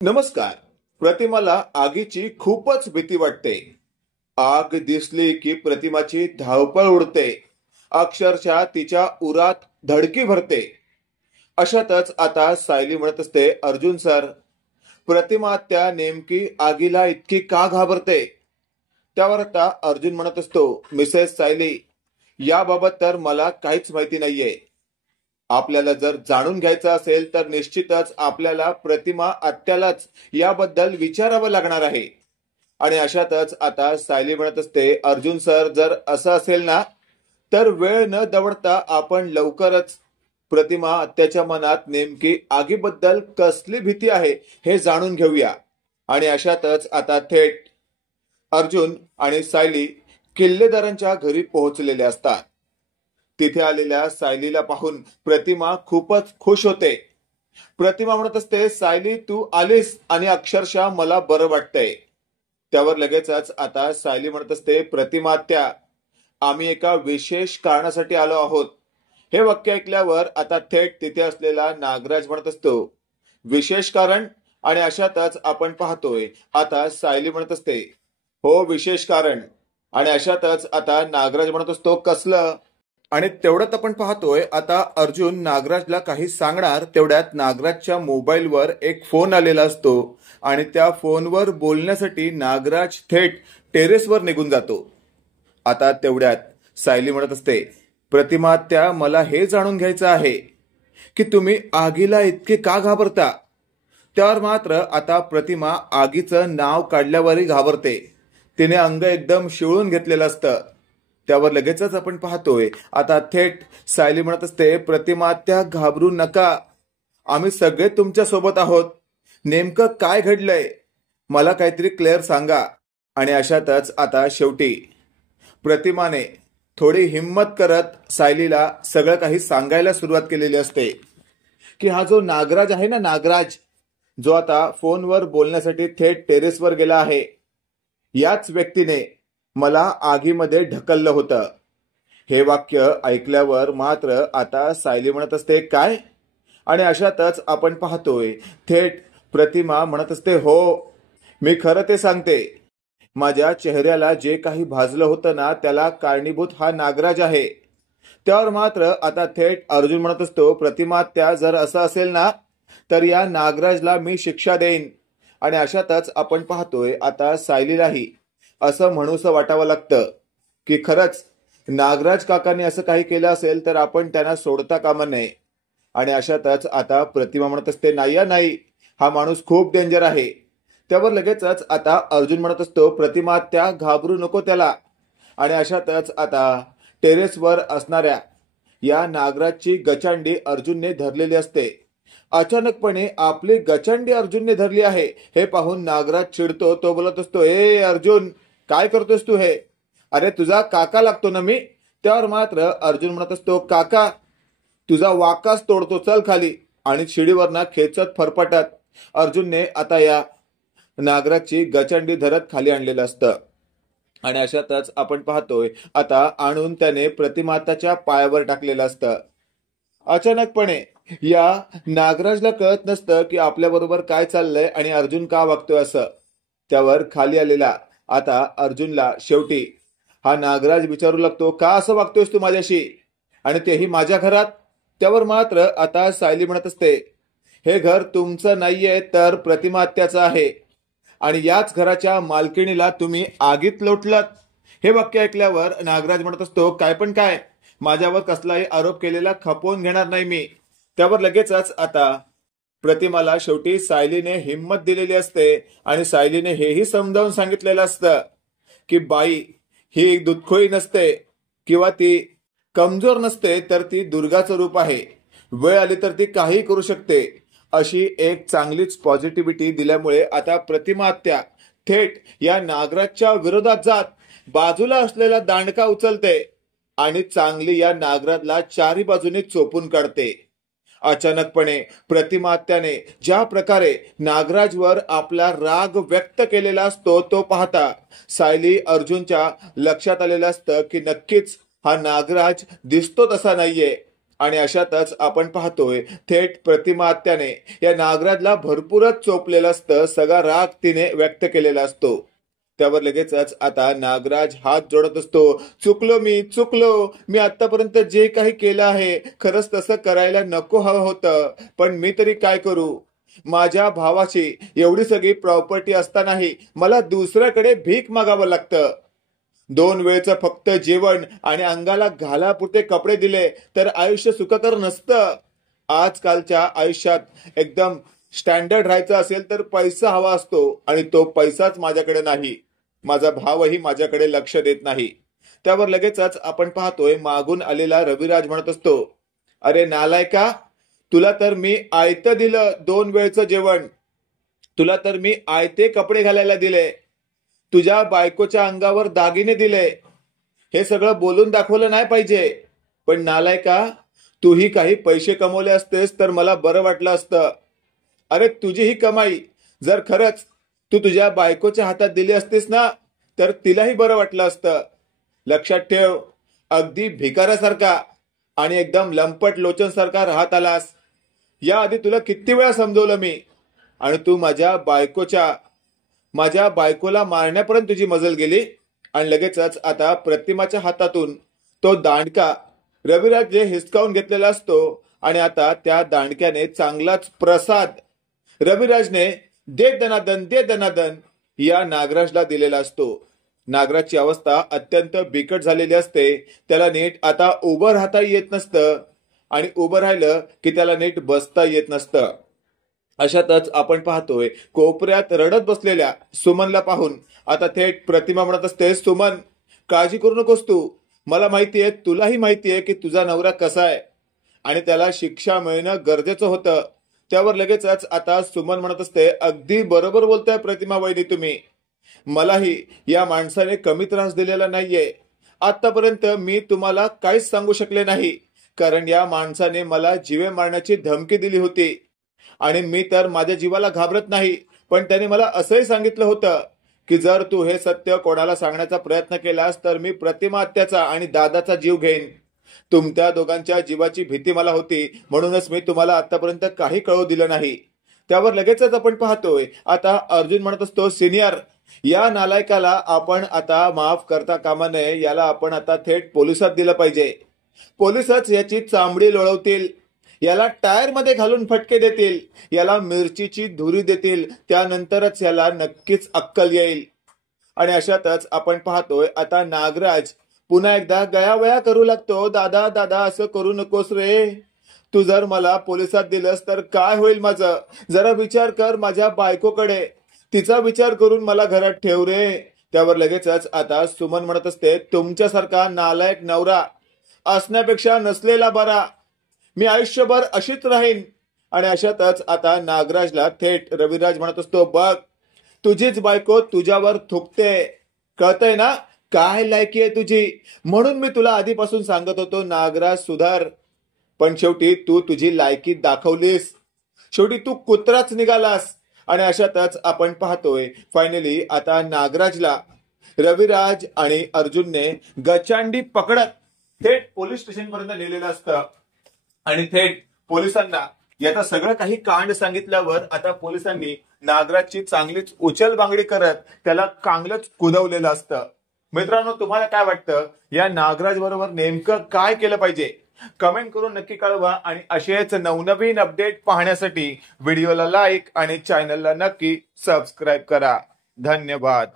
नमस्कार. प्रतिमाला आगीची खूपच भीती वाटते. आग दिसली की प्रतिमाची धावपळ उडते. अक्षरशः तिच्या उरात धडकी भरते. अशातच आता सायली म्हणत असते, अर्जुन सर, प्रतिमा त्या नेमकी आगीला इतकी का घाबरते? त्यावर आता अर्जुन म्हणत असतो, मिसेस सायली, याबाबत तर मला काहीच माहिती नाहीये. आपल्याला जर जाणून घ्यायचं असेल तर निश्चितच आपल्याला प्रतिमा आत्यालाच याबद्दल विचारावं लागणार आहे. आणि अशातच आता सायली म्हणत असते, अर्जुन सर, जर असं असेल ना तर वेळ न दवडता आपण लवकरच प्रतिमा आत्याच्या मनात नेमकी आगीबद्दल कसली भीती आहे हे जाणून घेऊया. आणि अशातच आता थेट अर्जुन आणि सायली किल्लेदारांच्या घरी पोहोचलेले असतात. तिथे आलेल्या सायलीला पाहून प्रतिमा खूपच खुश होते. प्रतिमा म्हणत असते, सायली तू आलीस आणि अक्षरशः मला बरं वाटतंय. त्यावर लगेचच आता सायली म्हणत असते, प्रतिमा आत्या, आम्ही एका विशेष कारणासाठी आलो आहोत. हे वाक्य ऐकल्यावर आता थेट तिथे असलेला नागराज म्हणत असतो, विशेष कारण? आणि अशातच आपण पाहतोय आता सायली म्हणत असते, हो विशेष कारण. आणि अशातच आता नागराज म्हणत असतो, कसलं? आणि तेवढ्यात आपण पाहतोय आता अर्जुन नागराजला काही सांगणार तेवढ्यात नागराजच्या मोबाईलवर एक फोन आलेला असतो आणि त्या फोनवर बोलण्यासाठी नागराज थेट टेरेसवर निघून जातो. आता तेवढ्यात सायली म्हणत असते, प्रतिमा आत्या, मला हे जाणून घ्यायचं आहे की तुम्ही आगीला इतके का घाबरता? त्यावर मात्र आता प्रतिमा आगीचं नाव काढल्यावरही घाबरते. तिने अंग एकदम शिवळून घेतलेलं असतं. त्यावर लगेचच आपण पाहतोय आता थेट सायली म्हणत असते, प्रतिमा आत्या, घाबरू नका, आम्ही सगळे तुमच्या सोबत आहोत. नेमकं काय घडलंय मला काहीतरी क्लिअर सांगा. आणि अशातच आता शेवटी प्रतिमाने थोडी हिम्मत करत सायलीला सगळं काही सांगायला सुरुवात केलेली असते की हा जो नागराज आहे ना, नागराज जो आता फोनवर बोलण्यासाठी थेट टेरेसवर गेला आहे, याच व्यक्तीने मला आगीमध्ये ढकललं होतं. हे वाक्य ऐकल्यावर मात्र आता सायली म्हणत असते, काय? आणि अशातच आपण पाहतोय थेट प्रतिमा म्हणत असते, हो मी खरं ते सांगते. माझ्या चेहऱ्याला जे काही भाजलं होतं ना त्याला कारणीभूत हा नागराज आहे. त्यावर मात्र आता थेट अर्जुन म्हणत असतो, प्रतिमा त्या जर असं असेल ना तर या नागराजला मी शिक्षा देईन. आणि अशातच आपण पाहतोय आता सायलीलाही असं म्हणूसं वाटावं लागतं की खरंच नागराज काकांनी असं काही केलं असेल तर आपण त्यांना सोडता कामा नये. आणि अशातच आता प्रतिमा म्हणत असते, नाही, हा माणूस खूप डेंजर आहे. त्यावर लगेचच आता अर्जुन म्हणत असतो, प्रतिमा त्या घाबरू नको त्याला. आणि अशातच आता टेरेसवर असणाऱ्या या नागराजची गचांडी अर्जुनने धरलेली असते. अचानकपणे आपली गचांडी अर्जुनने धरली आहे हे पाहून नागराज चिडतो. तो बोलत असतो, ए अर्जुन, काय करतोस तू हे? अरे तुझा काका लागतो ना मी. त्यावर मात्र अर्जुन म्हणत असतो, काका तुझा वाकाच तोडतो, चल खाली. आणि शिडीवरनं खेचत फरफटत अर्जुनने आता या नागराजची गचांडी धरत खाली आणलेलं असतं. आणि अशातच आपण पाहतोय आता आणून त्याने प्रतिमाताच्या पायावर टाकलेलं असतं. अचानकपणे या नागराजला कळत नसतं की आपल्या बरोबर काय चाललंय आणि अर्जुन का वागतोय असं. त्यावर खाली आलेला आता अर्जुनला शेवटी हा नागराज विचारू लागतो, का असं वागतोयस तू माझ्याशी, आणि तेही माझ्या घरात? त्यावर मात्र आता सायली म्हणत असते, हे घर तुमचं नाहीये तर प्रतिमा आत्याचं आहे आणि याच घराच्या मालकिणीला तुम्ही आगीत लोटलात. हे वाक्य ऐकल्यावर नागराज म्हणत असतो, काय पण काय, माझ्यावर कसलाही आरोप केलेला खपवून घेणार नाही मी. त्यावर लगेचच आता प्रतिमाला शेवटी सायलीने हिंमत दिलेली असते आणि सायलीने हेही समजावून सांगितलेलं असतं की बाई ही दुधखोई नसते किंवा ती कमजोर नसते, तर ती दुर्गाचं रूप आहे. वेळ आली तर ती काही करू शकते. अशी एक चांगलीच पॉझिटिव्हिटी दिल्यामुळे आता प्रतिमा आत्या थेट या नागराजच्या विरोधात जात बाजूला असलेला दांडका उचलते आणि चांगली या नागराजला चारी बाजूने चोपून काढते. अचानकपणे प्रतिमा आत्याने ज्या प्रकारे नागराजवर आपला राग व्यक्त केलेला असतो तो पाहता सायली अर्जुनच्या लक्षात आलेलं असतं की नक्कीच हा नागराज दिसतो तसा नाहीये. आणि अशातच आपण पाहतोय थेट प्रतिमा आत्याने या नागराजला भरपूरच चोपलेलं असतं, सगळा राग तिने व्यक्त केलेला असतो. त्यावर लगेचच आता नागराज हात जोडत असतो. चुकलो मी आतापर्यंत जे काही केलं आहे खरंच तसं करायला नको हवं होतं, पण मी तरी काय करू. माझ्या भावाची एवढी सगळी प्रॉपर्टी असतानाही मला दुसऱ्याकडे भीक मागावं लागतं. 2 वेळचं फक्त जेवण आणि अंगाला घालापुरते कपडे दिले तर आयुष्य सुखकर नसतं. आजकालच्या आयुष्यात एकदम स्टँडर्ड राहायचं असेल तर पैसा हवा असतो आणि तो पैसाच माझ्याकडे नाही. माझा भावही माझ्याकडे लक्ष देत नाही. त्यावर लगेचच आपण पाहतोय मागून आलेला रविराज म्हणत असतो, अरे नालायका, तुला तर मी आयतं दिलं 2 वेळचं जेवण, तुला तर मी आयते कपडे घालायला दिले, तुझ्या बायकोच्या अंगावर दागिने दिले, हे सगळं बोलून दाखवलं नाही पाहिजे. पण नालायका, तूही काही पैसे कमवले असतेस तर मला बरं वाटलं असतं. अरे तुझी ही कमाई जर खरंच तू तुझ्या बायकोच्या हातात दिली असतीस ना तर तिलाही बरं वाटलं असतं. लक्षात ठेव, अगदी भिकाऱ्यासारखा आणि एकदम लंपट लोचन सारखा राहत आलास. याआधी तुला किती वेळा समजवलं मी, आणि तू माझ्या बायकोला मारण्यापर्यंत तुझी मजल गेली. आणि लगेचच आता प्रतिमाच्या हातातून तो दांडका रविराजने हिसकावून घेतलेला असतो आणि आता त्या दांडक्याने चांगलाच प्रसाद रविराजने दे दनादन या नागराजला दिलेला असतो. नागराजची अवस्था अत्यंत बिकट झालेली असते. त्याला नीट आता उभं राहता येत नसतं आणि उभं राहिलं की त्याला नीट बसता येत नसतं. अशातच आपण पाहतोय कोपऱ्यात रडत बसलेल्या सुमनला पाहून आता थेट प्रतिमा म्हणत असते, सुमन, काळजी करू नकोस तू. मला माहितीये, तुलाही माहितीये की तुझा नवरा कसा आहे आणि त्याला शिक्षा मिळणं गरजेचं होतं. त्यावर लगेचच आता सुमन म्हणत असते, अगदी बरोबर बोलताय प्रतिमा वहिनी तुम्ही. मलाही या माणसाने कमी त्रास दिलेला नाहीये. आतापर्यंत मी तुम्हाला काहीच सांगू शकले नाही, कारण या माणसाने मला जीवे मारण्याची धमकी दिली होती आणि मी तर माझ्या जीवाला घाबरत नाही. पण त्याने मला असंही सांगितलं होतं की जर तू हे सत्य कोणाला सांगण्याचा प्रयत्न केलास तर मी प्रतिमा आत्याचा आणि दादाचा जीव घेईन. तुमच्या दोघांच्या जीवाची भीती मला होती, म्हणूनच मी तुम्हाला आतापर्यंत काही कळू दिलं नाही. त्यावर लगेचच आपण पाहतोय आता अर्जुन म्हणत असतो, सिनियर, या नालायकाला आपण आता माफ करता कामा नये. याला आपण आता थेट पोलिसात दिलं पाहिजे. पोलिसच याची चामडी लोळवतील, याला टायर मध्ये घालून फटके देतील, याला मिरचीची धुरी देतील, त्यानंतरच याला नक्कीच अक्कल येईल. आणि अशातच आपण पाहतोय आता नागराज पुन्हा एकदा गयावया करू लागतो, दादा दादा असं करू नकोस रे. तू जर मला पोलिसात दिलंस तर काय होईल माझं. जरा विचार कर माझ्या बायकोकडे, तिचा विचार करून मला घरात ठेव रे. त्यावर लगेचच आता सुमन म्हणत असते, तुमच्यासारखा नालायक नवरा असण्यापेक्षा नसलेला बरा. मी आयुष्यभर अशीच राहीन. आणि अशातच आता नागराजला थेट रविराज म्हणत असतो, बघ, तुझीच बायको तुझ्यावर थुकते, कळतंय ना काय लायकी आहे तुझी. म्हणून मी तुला आधीपासून सांगत होतो, नागराज सुधार. पण शेवटी तू तुझी लायकी दाखवलीस, शेवटी तू कुत्राच निघालास. आणि अशातच आपण पाहतोय फायनली आता नागराजला रविराज आणि अर्जुनने गचांडी पकडत थेट पोलीस स्टेशन पर्यंत नेलेलं असतं. आणि थेट पोलिसांना याचा सगळं काही कांड सांगितल्यावर आता पोलिसांनी नागराजची चांगलीच उचलबांगडी करत त्याला चांगलंच कुदवलेलं असतं. मित्रांनो, तुम्हाला काय वाटतं, या नागराज बरोबर नेमकं काय केलं पाहिजे? कमेंट करून नक्की कळवा. आणि असेच नवनवीन अपडेट पाहण्यासाठी व्हिडिओला लाईक आणि चॅनलला नक्की सबस्क्राईब करा. धन्यवाद.